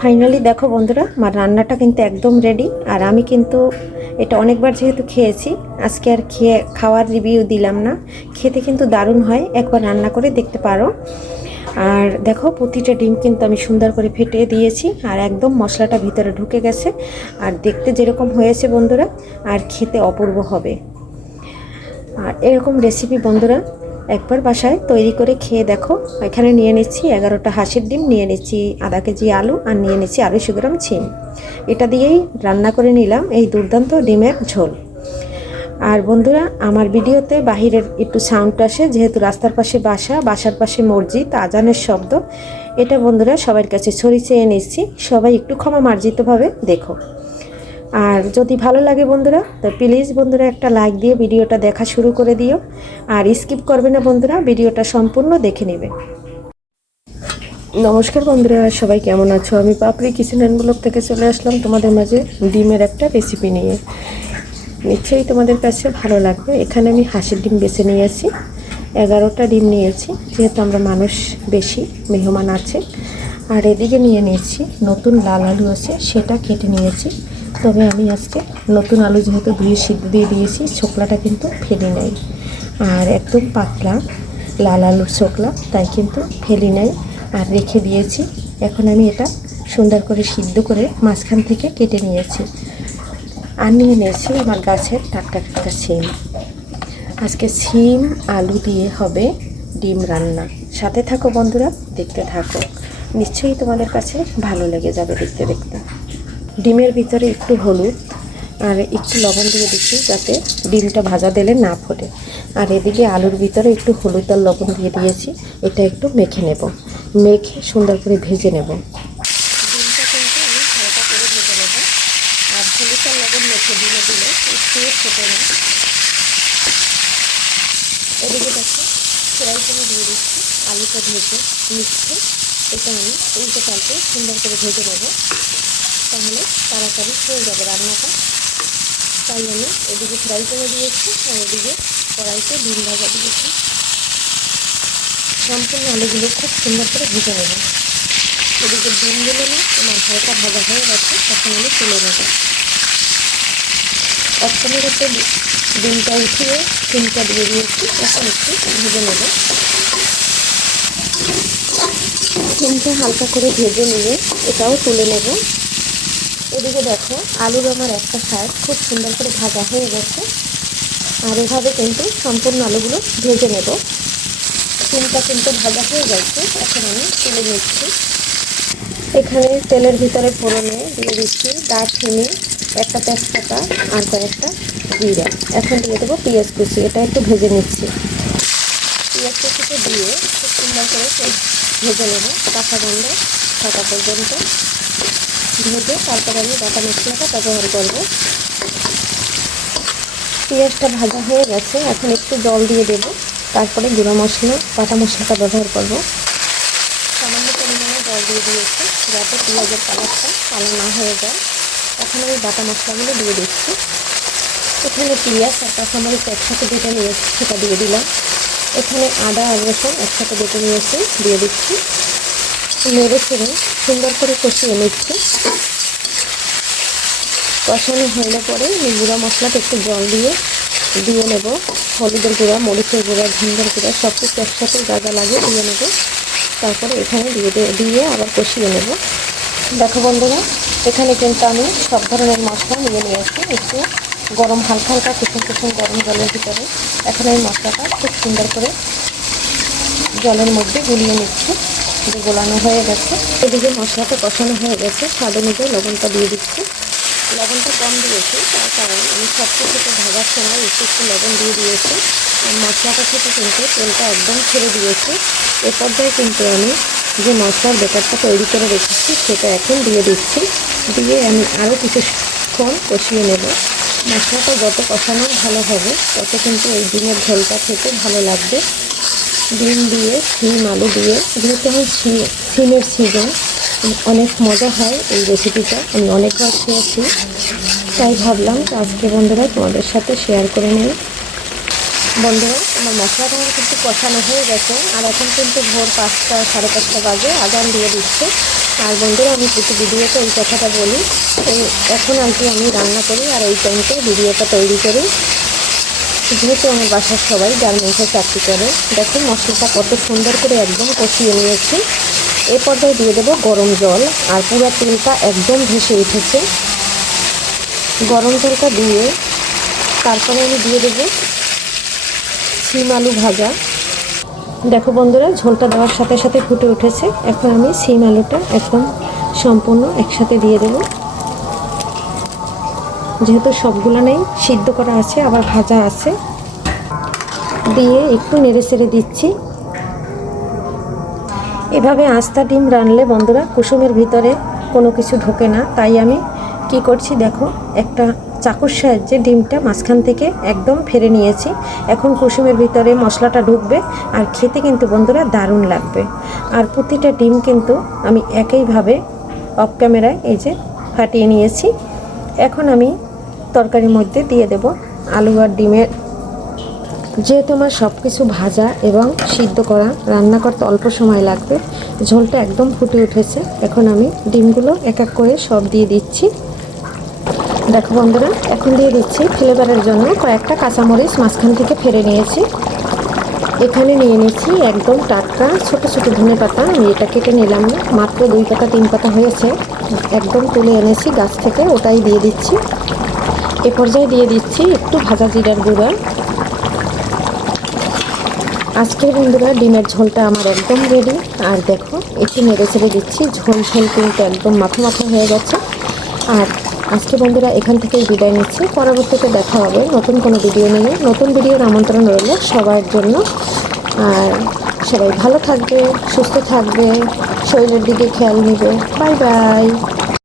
Finally দেখো বন্ধুরা, আমার রান্নাটা কিন্তু একদম রেডি আর আমি কিন্তু এটা অনেকবার যেহেতু খেয়েছি, আজকে আর খেয়ে, খাওয়ার রিভিউ দিলাম না। খেতে কিন্তু দারুণ হয়, একবার রান্না করে দেখতে পারো। আর দেখো, প্রতিটা ডিম কিন্তু আমি সুন্দর করে ফেটে দিয়েছি, আর একদম মশলাটা ভিতরে ঢুকে গেছে। আর দেখতে যেরকম হয়েছে বন্ধুরা, আর খেতে অপূর্ব হবে। আর এরকম রেসিপি বন্ধুরা একবার বাসায় তৈরি করে খেয়ে দেখো। এখানে নিয়ে নিচ্ছি এগারোটা হাঁসের ডিম, নিয়ে নিচ্ছি আধা কেজি আলু আর নিয়ে নিচ্ছি আড়াইশো গ্রাম ছিম। এটা দিয়েই রান্না করে নিলাম এই দুর্দান্ত ডিমের ঝোল। আর বন্ধুরা, আমার ভিডিওতে বাহিরের একটু সাউন্ড আসে, যেহেতু রাস্তার পাশে বাসা, বাসার পাশে মসজিদ, আজানের শব্দ। এটা বন্ধুরা, সবার কাছে ছড়ি চেয়ে নিচ্ছি। সবাই একটু ক্ষমা মার্জিতভাবে দেখো। আর যদি ভালো লাগে বন্ধুরা, তো প্লিজ বন্ধুরা একটা লাইক দিয়ে ভিডিওটা দেখা শুরু করে দিও। আর স্কিপ করবে না বন্ধুরা, ভিডিওটা সম্পূর্ণ দেখে নেবে। নমস্কার বন্ধুরা, সবাই কেমন আছো? আমি পাপড়ি কিচেন অ্যান্ড থেকে চলে আসলাম তোমাদের মাঝে ডিমের একটা রেসিপি নিয়ে। নিশ্চয়ই তোমাদের কাছে ভালো লাগবে। এখানে আমি হাঁসের ডিম বেছে নিয়েছি, এগারোটা ডিম নিয়েছি, যেহেতু আমরা মানুষ বেশি, মেহমান আছে। আর এদিকে নিয়ে নিয়েছি নতুন লাল আলু আছে, সেটা কেটে নিয়েছি। তবে আমি আজকে নতুন আলু যেহেতু ধুয়ে সিদ্ধ দিয়ে দিয়েছি, ছোকলাটা কিন্তু ফেলি নাই। আর একদম পাতলা, লাল আলুর ছোকলা, তাই কিন্তু ফেলি নাই। আর রেখে দিয়েছি, এখন আমি এটা সুন্দর করে সিদ্ধ করে মাঝখান থেকে কেটে নিয়েছি। আর নিয়ে নিয়েছি আমার গাছের টাটকা টাটকা সিম আজকে সিম আলু দিয়ে হবে ডিম রান্না। সাথে থাকো বন্ধুরা, দেখতে থাকো। নিশ্চয়ই তোমাদের কাছে ভালো লেগে যাবে দেখতে দেখতে। ডিমের ভিতরে একটু হলুদ আর একটু লবণ দিয়ে দিচ্ছি যাতে ডিমটা ভাজা দিলে না ফোটে। আর এদিকে আলুর ভিতরে একটু হলুদ আর লবণ দিয়ে দিয়েছি, এটা একটু মেখে নেব। মেখে সুন্দর করে ভেজে নেব। ডিমটা কিন্তু আমি হালকা করে ভেজে নেব। আর হলুদ আর লবণ মেখে দিলে দিলে একটু ফোটে না। এদিকে দেখো ফ্রাই দিয়ে দিচ্ছি, আলুটা ভেজে নিচ্ছি। এটা আমি উল্টে পাল্টে সুন্দর করে ভেজে নেব। তাহলে তাড়াতাড়ি হয়ে যাবে রান্নাটা। তাই আমি এদিকে ফ্রাই প্যানে দিয়েছি আর এদিকে কড়াইতে ডিম ভাজা দিয়েছি। সম্পূর্ণ আলুগুলো খুব সুন্দর করে ভেজে নেব। এদিকে ডিম ডিমগুলো না আমার হালকা ভাজা হয়ে গেছে, তখন আমি তুলে নেব। অষ্টমের উপরে ডিমটা উঠিয়ে ডিমটা দিয়ে দিয়েছি, এখন একটু ভেজে নেব। ডিমটা হালকা করে ভেজে নিয়ে এটাও তুলে নেব। এদিকে দেখো, আলুর আমার একটা সাইড খুব সুন্দর করে ভাজা হয়ে গেছে। আর এভাবে কিন্তু সম্পূর্ণ আলুগুলো ভেজে নেব। ডিমটা কিন্তু ভাজা হয়ে গেছে, এখন আমি তুলে নিচ্ছি। এখানে তেলের ভিতরে ফোড়নে দিয়ে দিচ্ছি দারচিনি, একটা তেজপাতা আর কয়েকটা জিরা। এখন দিয়ে দেবো পেঁয়াজ কুচি, এটা একটু ভেজে নিচ্ছি। পেঁয়াজ কুচিটা দিয়ে খুব সুন্দর করে ভেজে নেব, কাঁচা গন্ধ থাকা পর্যন্ত। ভেজে তারপরে আমি বাটা মশলাটা ব্যবহার করব। পেঁয়াজটা ভাজা হয়ে গেছে, এখন একটু জল দিয়ে দেব। তারপরে গুঁড়ো মশলা, বাটা মশলাটা ব্যবহার করব। সামান্য পরিমাণে জল দিয়ে দিয়েছি, যাতে পেঁয়াজের কালারটা কালো না হয়ে যায়। এখন আমি বাটা মশলাগুলো দিয়ে দিচ্ছি। এখানে পেঁয়াজ আর কাঁচামরিচ একসাথে বেটে নিয়েছি সেটা দিয়ে দিলাম। এখানে আদা আর রসুন একসাথে বেটে নিয়েছি দিয়ে দিচ্ছি। নেড়ে ছেড়ে সুন্দর করে কষিয়ে নিচ্ছি। কষানো হলে পরে গুঁড়া মশলাটা একটু জল দিয়ে দিয়ে নেব। হলুদের গুঁড়া, মরিচের গুঁড়া ঝিঙ্গার গুঁড়া সব কিছু একসাথে যা যা লাগে দিয়ে নেব। তারপরে এখানে দিয়ে দিয়ে আবার কষিয়ে নেব। দেখো বন্ধুরা, এখানে কিন্তু আমি সব ধরনের মশলা নিয়ে নিয়ে নিয়েছি একটু গরম, হালকা হালকা, কুসুম কুসুম গরম জলের ভিতরে। এখন এই মশলাটা খুব সুন্দর করে জলের মধ্যে গুলিয়ে নিচ্ছি। গোলানো হয়ে গেছে। এদিকে মশলাটা কষানো হয়ে গেছে। স্বাদ অনুযায়ী লবণটা দিয়ে দিচ্ছি। লবণটা কম দিয়েছি, তার কারণ আমি সব কিছুতে ভাজার সময় একটু একটু লবণ দিয়ে দিয়েছি। আর মশলাটা থেকে কিন্তু তেলটা একদম ছেড়ে দিয়েছি। এ পর্যায়ে কিন্তু আমি যে মশলার বেটারটা তৈরি করে রেখেছি, সেটা এখন দিয়ে দিচ্ছি। দিয়ে আমি আরও কিছুক্ষণ কষিয়ে নেব। মশলাটা যত কষানো ভালো হবে, তত কিন্তু এই ডিমের ঝোলটা খেতে ভালো লাগবে। ডিম দিয়ে সিম আলু দিয়ে, যেহেতু আমি সিমের সিজন অনেক মজা হয় এই রেসিপিটা আমি অনেকবার খেয়েছি, তাই ভাবলাম আজকে বন্ধুরা তোমাদের সাথে শেয়ার করে নিই। বন্ধুরা, আমার মশলাটা কিন্তু কষানো হয়ে গেছে, আর এখন কিন্তু ভোর পাঁচটা, সাড়ে পাঁচটা বাজে, আদান দিয়ে দিচ্ছে। আর বন্ধুরা, আমি প্রতি ভিডিওতে এই কথাটা বলি এখন আর কি আমি রান্না করি, আর এই টাইমতে ভিডিওটা তৈরি করি। যেহেতু আমার বাসার সবাই গার্মেন্টসে চাকরি করে, দেখুন মশলাটা কত সুন্দর করে একদম কষিয়ে নিয়েছি। এ পর্যায়ে দিয়ে দেবো গরম জল, আর পুরো তেলটা একদম ভেসে উঠেছে। গরম জলটা দিয়ে তারপরে আমি দিয়ে দেবো শিম আলু ভাজা। দেখো বন্ধুরা, ঝোলটা দেওয়ার সাথে সাথে ফুটে উঠেছে। এখন আমি শিম আলুটা একদম সম্পূর্ণ একসাথে দিয়ে দেবো। যেহেতু সবগুলো নেই, সিদ্ধ করা আছে, আবার ভাজা আছে। দিয়ে একটু নেড়ে চেড়ে দিচ্ছি। এভাবে আস্তা ডিম রানলে বন্ধুরা কুসুমের ভিতরে কোনো কিছু ঢোকে না। তাই আমি কি করছি দেখো, একটা চাকুর সাহায্যে ডিমটা মাঝখান থেকে একদম ফেরে নিয়েছি। এখন কুসুমের ভিতরে মশলাটা ঢুকবে আর খেতে কিন্তু বন্ধুরা দারুণ লাগবে। আর প্রতিটা ডিম কিন্তু আমি একইভাবে অফ ক্যামেরায় এই যে ফাটিয়ে নিয়েছি। এখন আমি তরকারির মধ্যে দিয়ে দেব আলু আর ডিমের। যেহেতু আমার সব কিছু ভাজা এবং সিদ্ধ করা, রান্না করতে অল্প সময় লাগবে, ঝোলটা একদম ফুটে উঠেছে। এখন আমি ডিমগুলো এক এক করে সব দিয়ে দিচ্ছি। দেখো বন্ধুরা, এখন দিয়ে দিচ্ছি ফ্লেভারের জন্য কয়েকটা কাঁচামরিচ মাঝখান থেকে ফেরে নিয়েছি। এখানে নিয়ে নিচ্ছি একদম টাটকা ছোট ছোট ধনে পাতা। আমি এটা কেটে নিলাম না, মাত্র দুই পাতা, তিন পাতা হয়েছে। একদম তুলে এনেছি, গাছ থেকে ওটাই দিয়ে দিচ্ছি। এ পর্যায়ে দিয়ে দিচ্ছি একটু ভাজা জিরার গুঁড়া। আজকের বন্ধুরা, ডিমের ঝোলটা আমার একদম রেডি আর দেখো, একটু নেড়ে ছেড়ে দিচ্ছি, ঝোল ঝোল কিন্তু একদম মাথা মাথা হয়ে গেছে। আর আজকে বন্ধুরা, এখান থেকেই বিদায় নিচ্ছি। পরবর্তীতে দেখা হবে নতুন কোনো ভিডিও নিয়ে। নতুন ভিডিওর আমন্ত্রণ রইল সবার জন্য। আর সবাই ভালো থাকবে, সুস্থ থাকবে, শরীরের দিকে খেয়াল নেবে। Bye bye.